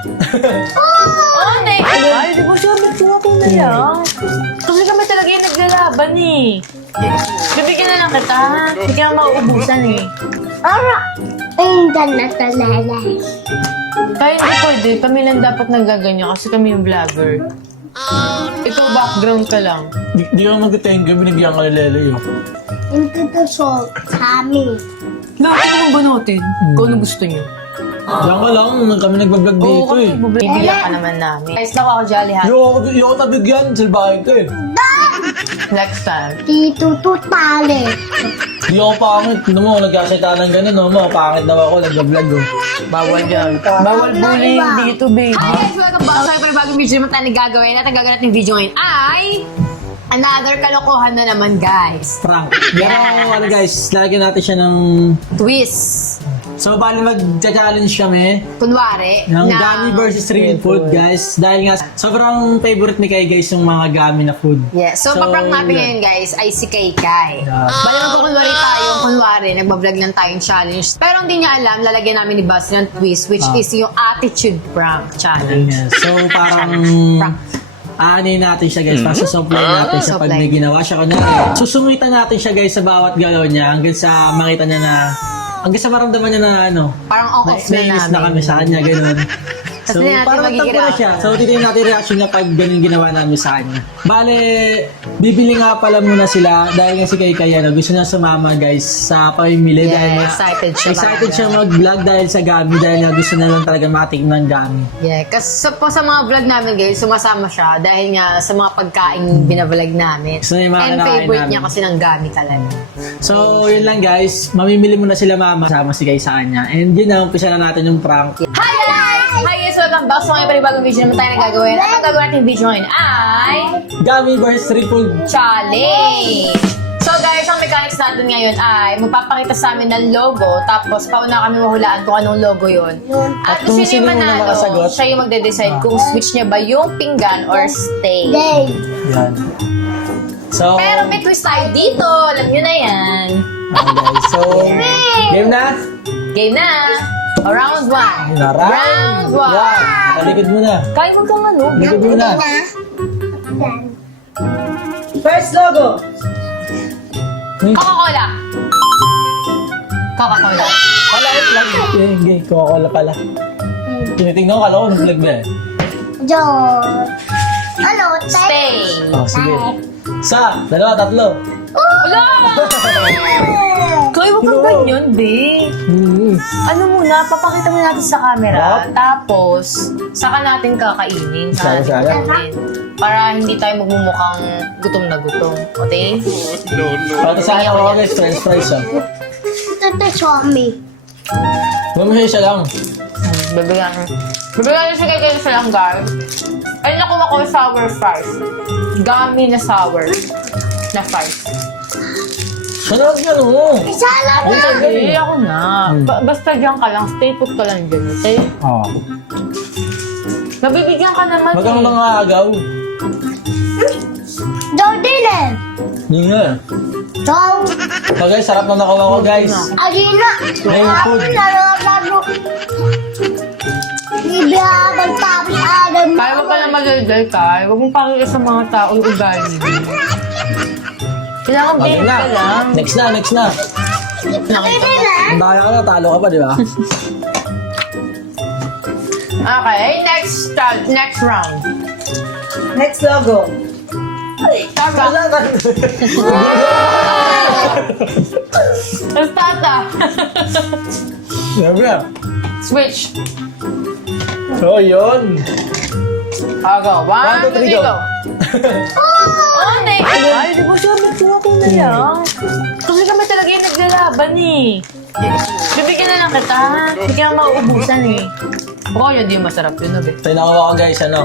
Oh, next! Ay, di ba siya? Medyo ako na yan. Kasi kami talaga yung naglalaban eh. Bibigyan na lang kita, ha? Hindi ka mauubusan eh. Hindi na talaga. Kaya hindi pwede. Kami lang dapat nagaganyan kasi kami yung vlogger. Ikaw background ka lang. Di ka mag-thank you, binigyan ka ni Lele yun. Hindi to so kami. Bakit naman ba natin? Kung ano gusto niyo? Diyan ka lang, kami nagbablog dito Oo, eh. kami bibigyan ka naman namin. Guys, naku ako jolly ha. Yung tabigyan, silbahin ka eh. Next time. Dito to tali. Di ako pangit. Tignan mo, nagkasitanan ganun, no? Pangit daw ako, nagbablog oh. Bawal yan. Bawal bullying dito, baby. Hi guys! Welcome back sa may bagong video naman tayo nagagawin. At ang gagawin natin video ngayon ay another kalokohan na naman, guys. Prank. Pero ano guys, lalagyan natin siya ng... Twist. So, bali mag-challenge kami Kunwari, ng gummy versus real food, guys. Dahil nga, sobrang favorite ni Kai, guys, yung mga gummy na food. Yes. So, paprank natin yun. ngayon, guys, ay si Kai. Yeah. Bali magkukunwari tayo, kunwari, nagbablog lang tayong challenge. Pero hindi niya alam, lalagyan namin ni Buzz ng twist, which is yung attitude prank challenge. Ayan. So, parang... Prank. Aanin natin siya, guys. Pasusupply natin siya pag may ginawa siya. Kunyari, susungitan natin siya, guys, sa bawat galaw niya hanggang sa makita niya na... Hanggang sa maramdaman niya na ano... Parang off na nainis na namin. kami sa kanya, gano'n. So, Kasi natin parang magiging tampo na siya. So, titignan natin yung reaction niya pag ganun ginawa namin sa kanya. Bale, bibili nga pala muna sila dahil nga si Kai ano, gusto niya sumama, guys, sa pamimili. Yeah, dahil nga, excited siya excited talaga. siya mag-vlog dahil sa gami, dahil nga gusto niya lang talaga matikman ng gami. Yeah, kasi sa mga vlog namin, guys, sumasama siya dahil nga sa mga pagkain binablog namin. Gusto niya yung mga And kinakain favorite namin. niya kasi ng gami talaga. So, yun lang, guys. Mamimili muna sila mama. Sama si Kai sa kanya. And yun na, umpisa na natin yung prank. Hi guys! Hi guys! Welcome back sa mga panibagong video naman tayo na gagawin. At ang gagawin natin video ngayon ay Gummy versus street food. challenge! So guys, ang mechanics natin ngayon ay magpapakita sa amin ng logo, tapos pauna kami mahulaan kung anong logo yun. At At kung kung sino sino yung muna manalo, makasagot, siya yung magde-decide kung switch niya ba yung pinggan or stay. Day. Yan. So, Pero may twist tayo dito, alam nyo na yan. okay, guys. So, game na? Game na! Round 1. Round 1. Talikod muna. Kaya mo kang ano? Talikod muna. First logo. Coca-Cola. Coca-Cola. Wala yung flag. Hindi, Coca-Cola pala. Tinitingnan ko, kala ko ng flag na eh. George. Ano? Stay. Oh, sige. Isa, dalawa, tatlo. Wala! Kaya mo kang ganyan, be. Ano muna, papakita mo natin sa camera. Yup. Tapos, saka natin kakainin. Saka Saka, natin kakainin. Para hindi tayo magmumukhang gutom na gutom. Okay? Para sa akin ako, guys, french fries ah. Ito to Xiaomi. Huwag mo siya lang. Bibigyan. Bibigyan siya kayo sa lang, guys. Ay, nakuha ko yung sour fries. Gummy na sour. Na fries. Sarap yan, oh. Isa lang na. Hindi ako na. Basta diyan ka lang. Stay put ka lang dyan. Okay? Oh. Mabibigyan ka naman Wag kang nangaagaw. George din eh. Hindi nga. George. So guys, sarap na nakuha ko, guys. Alina. Real food. Laro. Ibigay tapos adam. Kaya mo pa na mag-enjoy ka. Huwag mong pakita sa mga tao yung ugali. Kailangan Okay game na. ka lang. Next na. Pwede na. Ang daya ka na, talo ka pa, di ba? Okay, next round. Next logo. Tata. Sabi ah. Switch. So, yun. Go. One, two, three, go. Oh, next. Ay, di ba siya? Medyo ako na yan. Kasi kami talaga yung naglalaban eh. Bibigyan na lang kita, ha? Hindi ka mauubusan eh. Baka yun, di masarap yun, abe. So, nakuha ko, guys, ano.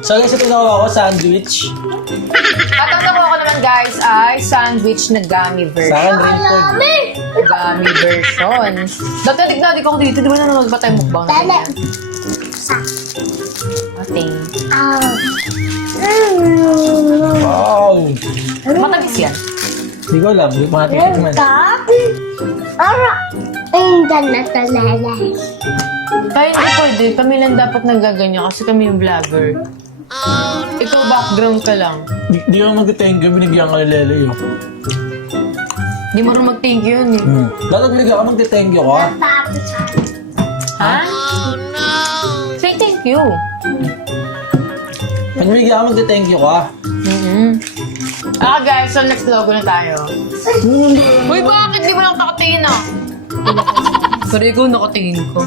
So, guys, ito nakuha ko, sandwich. At ang nakuha ko naman, guys, ay sandwich na gummy Sa version. akin, real food. Gummy version. Dati adik-adik ako dito, di ba na magbatay mukbang? Dali. Okay. Wow. Matamis yan. Hindi ko alam, hindi ko natin tikman. Tapi. Ara. Hindi na talaga. Kaya hindi pwede. Kami lang dapat nagaganyan kasi kami yung vlogger. Ikaw background ka lang. Di ka mag-thank you, binigyan ka ni Lele yun. Di mo rin mag-thank you yun eh. Dapat binigyan ka, mag-thank you ka. Tapos Ha? Oh no! Say thank you. Pag binigyan ka, mag-thank you ka. Guys, so next logo na tayo. Uy, bakit di mo lang nakatingin ah? Pero ikaw nakatingin ko.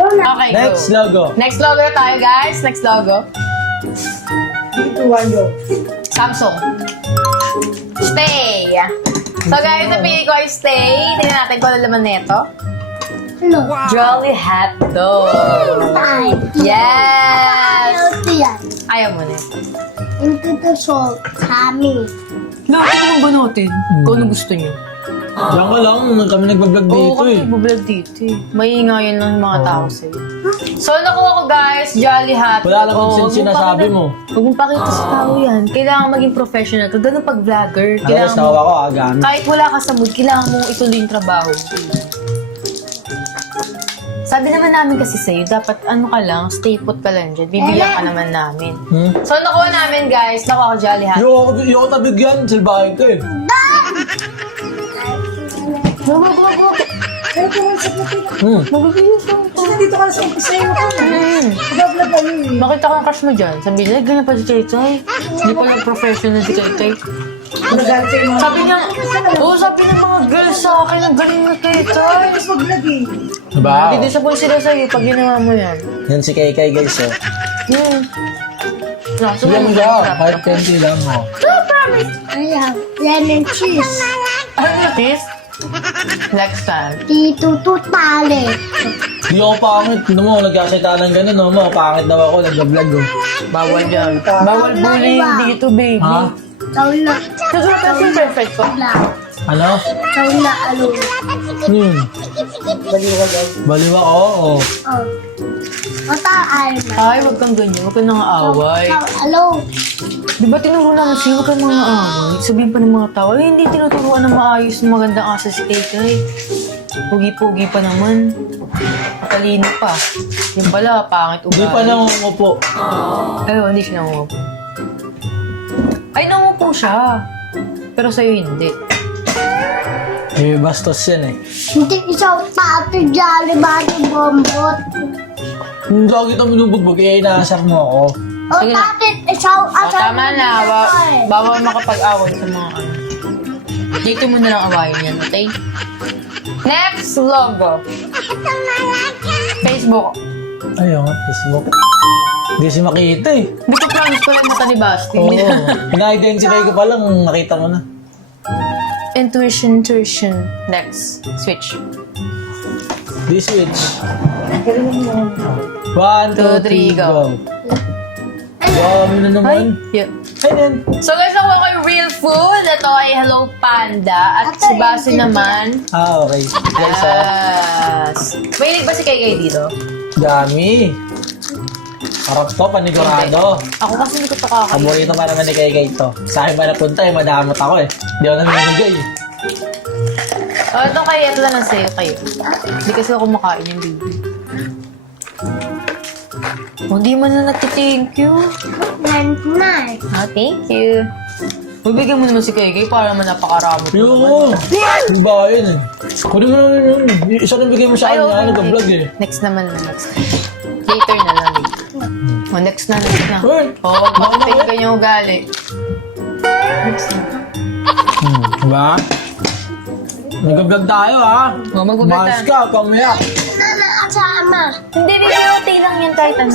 Okay, Next go. logo. Next logo na tayo, guys. Next logo. 3, 2, 1, go. Samsung. Stay. So guys, napili ko ay stay. Tingnan natin kung ano laman nito. ano? Jolly Hot Dog. Time. Yes! Ito yan. Ayaw mo nito. Into the soul. Kami. Laki naman ba natin? Kung ano gusto niyo? Diyan ka lang, kami nagbablog Oo, dito kami eh. nagbablog dito eh. Maingay ng mga tao sa'yo. So, nakuha ko guys, Jolly Hot. Wala lang kung Oo, sinasabi huwag mo. Huwag mong pakita sa tao yan. Kailangan maging professional. Kagano pag vlogger. Ayos, Kailangan mo, nakuha ko gamit. kahit wala ka sa mood, kailangan mo ituloy yung trabaho. Sabi naman namin kasi sa'yo, dapat ano ka lang, stay put ka lang dyan. Bibigyan ka naman namin. So nakuha namin guys, nakuha ko Jolly Hot. Yung nabigyan, silbahin ka eh. Ano ko man sa puti? Magbibigyan ka. Kasi nandito ka na sa umpisa yung ako. Nag-vlog kayo eh. Makita ko ang crush mo dyan. Sabi niya, ganyan pa si Chay-Chay. Hindi pa lang professional si Chay-Chay. Nagalit kayo mga... Sabi niya, sabi ng mga girls sa akin, ang galing na Chay-Chay. Tapos mag-vlog eh. Diba? Didisappoint sila sa'yo pag ginawa mo yan. Yan si Kay guys oh. Naso Sige mo siya, kahit 20 lang oh. I have lemon cheese. Ano na, Tis? Next time. Dito to tali. Di ako pangit. Ano mo, nagkakita ng ganun oh. Mo, pangit daw ako, nag-vlog oh. Bawal yan. Bawal bullying dito, baby. Ha? Sauna. Nagsulat kasi yung perfect ko. Ano? Sauna alo. Ano yun? Baliw ako, oh. Oh. Mata ay na. Ay, wag kang ganyan. Wag kang nang-aaway. Alo. Di ba tinuro naman sa'yo, wag kang mga away? Sabihin pa ng mga tao, eh, hindi tinuturuan ng maayos ng magandang asa si Kay-Kay. Pugi-pugi pa naman. Matalino pa. Yung pala, pangit ugali. Hindi pa nangungupo. Ay, hindi siya nangungupo. Ay, nangungupo siya. Pero sa'yo hindi. Eh, bastos yan eh. Hindi isaw pati jolly bati bombot. Hindi kita minubugbog, eh, inaasar mo ako. O Sige na. pati isaw Oh, asal. tama na. Bawal makapag-away sa mga ano. Dito mo na lang awayin yan, okay? Next logo. Facebook. Ayaw nga, Facebook. Hindi si makita eh. Hindi ko promise pala yung mata ni Basti. Oo. Ina-identify ko pa lang, nakita mo na. Intuition. Next. Switch. This switch. 1, 2, 3, go. Dami na naman. Yeah. Ayun. So guys, nakuha ko yung real food. Ito ay Hello Panda. At si Basi naman. Ah, okay. Guys, Yes. Mahilig ba si Kay dito? dami. Harap to, panigurado. Ako kasi hindi ko to kakain. Paborito pa naman ni Kay to. Sa akin pa napunta eh, madamot ako eh. Hindi ako namimigay eh. Oh, ito kayo. Ito lang ang sa'yo kayo. Hindi kasi ako makain yung baby. Hindi man na nati-thank you. Nice. Oh, thank you. Bibigyan mo naman si Kay para naman napakarami. Yoo! Yung ba yun eh. Kunin mo naman yun. Isa na bigay mo sa Ayaw, kanya, okay. nag-vlog eh. Next naman na, next. Later na lang. Oh, next na. Uy! Oh, bakit ganyan ugali? Next na. Diba? Nag-vlog tayo ha. Oh, mag-vlog Mas tayo. ka, kamayak. Nana asama. Hindi, baby, okay lang yan kahit ano.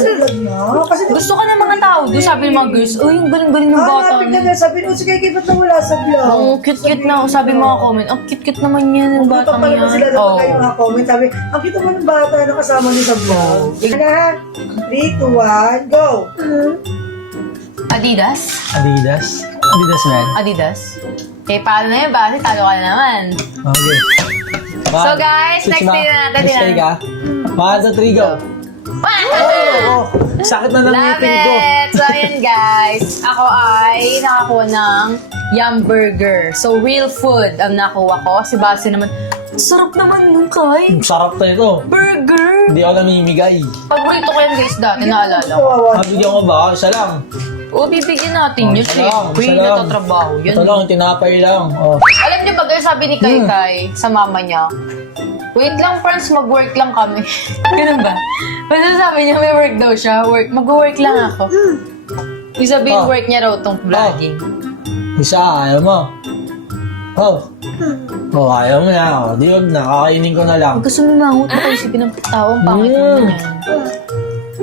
No, kasi Gusto ka ng mga tao. Doon sabi ng mga girls, oh, yung galing-galing ng bata. hanapin ka na. Sabi nyo, sige, ba't nawala sa vlog? Ang cute-cute na. Sabi mga comment, ang cute-cute naman yan ng bata Pupunta pa naman sila yan. dapat Oh. kayo mga comment. Sabi, ang kita mo ng bata na kasama niyo sa vlog. Sige na ha. 3, 2, 1, go! Adidas? Adidas. Adidas man. Adidas? Eh, paano na yun? Basi, talo ka na naman. Okay. So, guys, next thing na natin Next yan. day ka. 1, 2, 3, go. Oh, sakit na ng Love meeting ko. it! So, ayan guys. Ako ay nakakuha ng Yum Burger. So, real food ang nakuha ko. Si Basi naman, Sarap naman nun, Kai. Ang sarap na ito. Burger. Hindi ako namimigay. Paborito ko yan guys dati, naalala ko. Kawawa. Mabigyan ko ba? Isa lang. O, bibigyan natin yun. Isa lang, Siyempre, isa lang. natatrabaho yan. Ito lang, tinapay lang. Oh. Alam niyo ba guys, sabi ni Kai sa mama niya, wait lang friends, mag-work lang kami. Ganun ba? Basta sabi niya may work daw siya. Mag-work lang ako. Ibig sabihin, Oh. work niya raw tong vlogging. Isa, ayaw mo. Oh. Oh, ayaw mo na. Oh, di wag na. Kakainin ko na lang. Gusto mo mangot na kayo isipin ng tao. Ang pangit mo Mm. yan.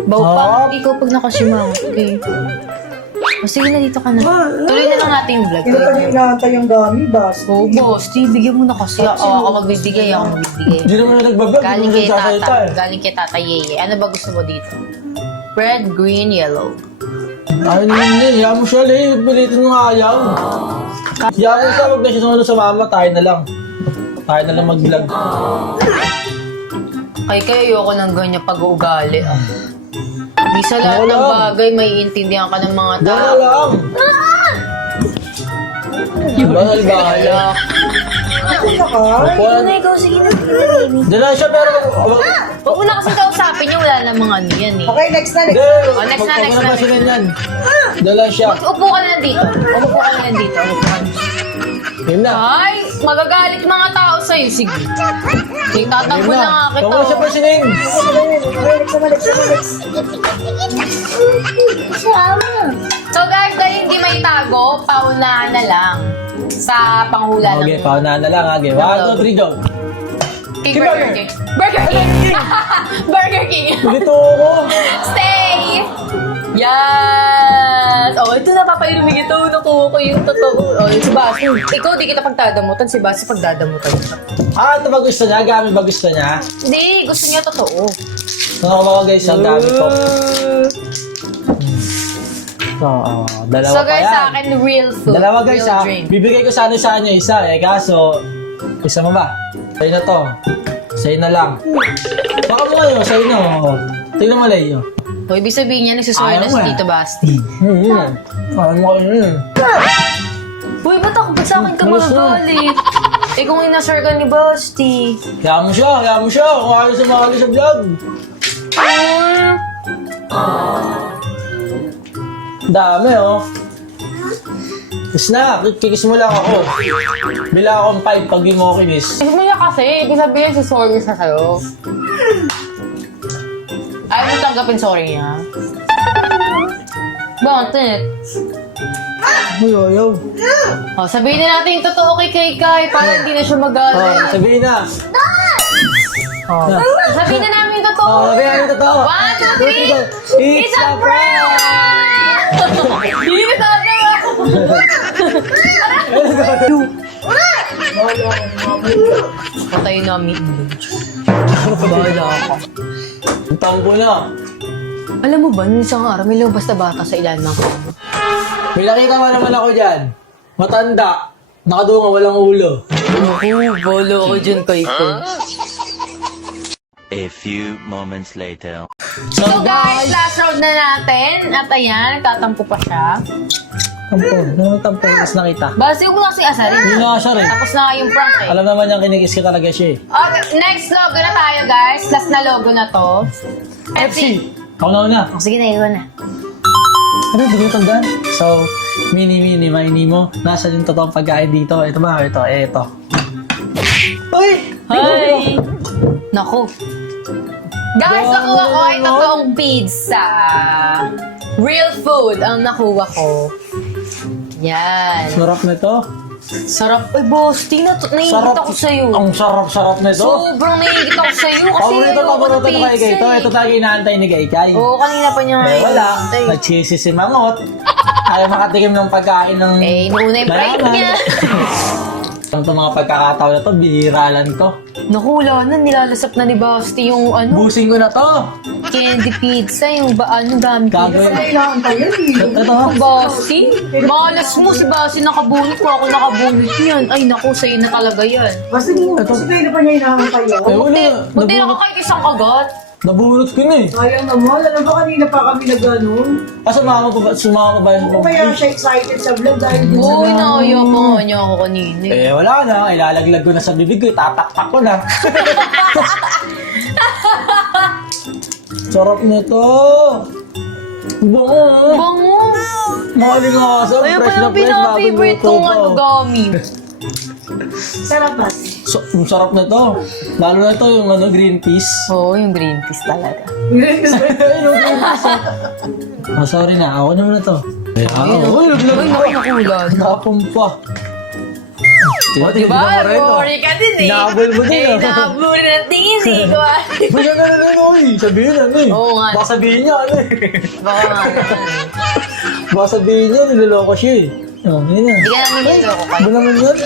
Bawa Sarap. pa ikaw pag nakasimangot. Okay. O sige na, dito ka na. Tuloy na lang natin yung vlog. Kino pa niyo inaantay yung gummy bus? Oo, boss. Bigyan mo na kasi. Ako magbibigay, ako magbibigay. Hindi naman na nagbablog. Galing Hindi kay naman nagsasalita tata, eh. galing kay tata Yeye. Ano ba gusto mo dito? Red, green, yellow. Ayaw naman yun. Ayaw mo siya, Lay. Pilitin mo nga ayaw. Ayaw mo siya. Huwag na siya sumunod sa mama. Tayo na lang. Tayo na lang mag-vlog. Kaya ayoko ng ganyan pag-uugali. Di sa lahat Wala. ng bagay, may intindihan ka ng mga Diyan tao. na lang. Bangal bahala. Ano ka? Upuan. ikaw, sige na, baby. Diyan na siya pero... Huwag mo na kasi kausapin niya, wala namang ano yan eh. Okay, next na, Hindi. next. Oh, next na, Huwag next mo na. pasilin yan. Diyan lang siya. Upo ka na lang dito. Umupo ka na lang dito. Umupo ka na. Yun na. Ay, magagalit mga tao sa'yo. Sige. Sige, Yun tatanggol na nga kita. Huwag mo siya pasilin. Okay, next naman, next naman, next. So guys, dahil hindi may tago, paunahan na lang sa panghula Okay, ng paunahan na lang. Okay, 1, 2, 3, go. King Burger King. Burger King! Burger King! Ulito ako. Stay! Yes! Oh, ito na papailumig ito. Nakuha ko yung totoo. Oh, si Basi. Ikaw, di kita pagdadamutan. Si Basi pagdadamutan siya. Ah, ito ba gusto niya? Gamit ba gusto niya? Hindi, gusto niya totoo. Ano ko ba guys, ang gamit ko. Dalawa So pa guys, yan. sa akin, real food. Dalawa guys real ha. drink. Bibigay ko sana sa inyo isa eh. Kaso, isa mo ba? Sa'yo na to. Sa'yo na lang. Baka mo kayo, sa'yo na. Oh. Tingnan mo Lay. Oh. O, ibig sabihin niya, nagsusuway Ayaw na mo si eh. Tito Basti. Ano mo kayo yun? Uy, ba't ako? Ba't sa akin ka Malas na. magagalit? Eh kung inasar ka ni Basti. Kaya mo siya, kaya mo siya. Kung ayaw sumali sa vlog. Dami oh. Kiss na, kikis mo lang ako. Bila akong 5 pag di mo ako kinis. Ibig mo niya kasi, ibig sabihin si sorry siya sa'yo. Ayaw mo tanggapin sorry niya. Bakit? Uy, ayaw. O, sabihin na natin yung totoo kay Kai para hindi na siya Oh, magalit. sabihin na. Oh. Sabihin na namin yung totoo. Oh, sabihin namin totoo. 1, 2, 3. Go. It's a prank! Hindi ka tatawa. Patay namin. Bahala ako. Ang tampo na. Alam mo ba, nung isang araw, may lumabas na bata sa ilalim ng kama. May nakita mo naman ako dyan. Matanda. Nakadunga, walang ulo. Bolo ako dyan kay ko. A few moments later. So guys, last round na natin. At ayan, tatampo pa siya. Tampo. Ano tampo? Mas nakita. Basi, huwag mo na kasi asarin. Hindi na siya rin. Tapos na nga yung prank eh. Alam naman niyang kinikis ka talaga siya eh. Okay, next logo na tayo guys. Last na logo na to. FC. Ako na una. Oh, sige na, iwan na. Ano, hindi ko tandaan. So, mini, mini mo. Nasa yung totoong pagkain dito. Ito ba? Ito. Uy! Hi! Naku. Guys, nakuha ko ay totoong pizza. Real food ang nakuha ko. Yan. Sarap nito. Sarap. Ay, boss, naiingit ako sa'yo. Ang sarap-sarap nito. Sobrang naiingit ako sa'yo kasi Paborito ayoko ng na kay pizza Ito. eh. Ito talaga inaantay ni Gaykay. Oo, kanina pa niya Eh, wala. inaantay. Nag-cheesy si Mangot. Ayaw makatikim ng pagkain ng... Eh, inuuna yung pride Mayaman. niya. Itong mga pagkakataon na to, bihiralan ko. Naku, wala na, nilalasap na ni Basti yung Busing ko na to. candy pizza, yung dami Gagawin. Inaantay yan eh. Ito. Basti? Malas mo, si Basti nakabunot ko, ako nakabunot yan. Ay, naku, sa'yo na talaga yan. Basta mo, kasi kayo na pa niya inaantay yan. Eh, wala. Buti nakakain isang kagat. Nabunot ko na eh. Sayang naman. Alam ba kanina pa kami nag-ano? Sumama pa ba Kung kaya siya excited sa vlog dahil din sa Uy, nauyo pa nga niya ako kanina. Eh, wala na. Ilalaglag ko na sa bibig ko. Tatakpak ko na. Sarap nito. Bango. Bango! Maling aso. Ayun Fresh pa na yung fresh. pinaka-favorite bagong kong luto pa. gummy. sarap ba? Ang sarap na to. Lalo na to yung green peas. Oo, yung green peas talaga. Yung green peas. Ah, sorry na. Ako naman na to. Uy, Nakukulan. nakapumpa. Diba? Worry ka din eh. Hinahabol mo din, Eh, ah. hinahabol ng tingin eh. Bigyan ka na lang, oy. Sabihin ano eh. Oo nga. Baka sabihin niya ano eh. Baka nga. Baka sabihin niya, niloloko siya eh. Oh, yun na. Hindi ka namin niloko ka. Ano naman yan?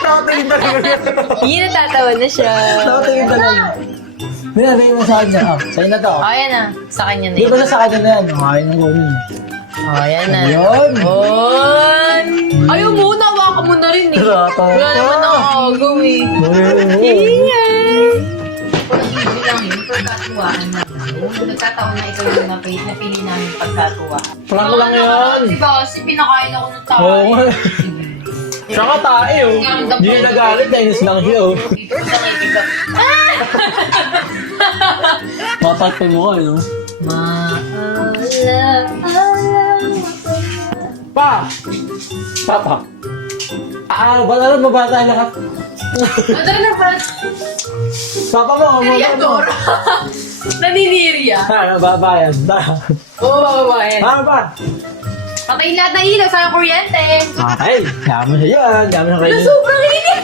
Nakatingin talaga yan. Hindi natatawa na siya. Nakatingin talaga. Binabay mo sa kanya. Ah, sa'yo na to. Oh, ayan na. Sa kanya na Di yun. ba na sa kanya na yan? Makain ng kunin. Oh, ayan na. Ayun. Oy! Ayaw muna, hawakan mo na rin eh. Rata. Wala naman nakakagaw eh. Easy lang yun. Pagkatuwaan na. Nagkataon na ikaw yung napili namin pagkatuwaan. Prank lang yan. Diba kasi pinakain ako ng tao. Oo nga. Siya ka tae oh. Hindi na nagalit, nainis lang siya oh. Dito sa naibigan. Mapatay mo ka, no? Pa! Papa! Ba alam mo ba tayo lahat? Ano na pa? Papa mo, Dora. Naniniriya. Nababayan. Oo, bababayan. Pa! Patayin lahat ng ilaw sa kuryente. Okay, kaya mo siya yan. Kaya mo siya kayo. Sobrang init.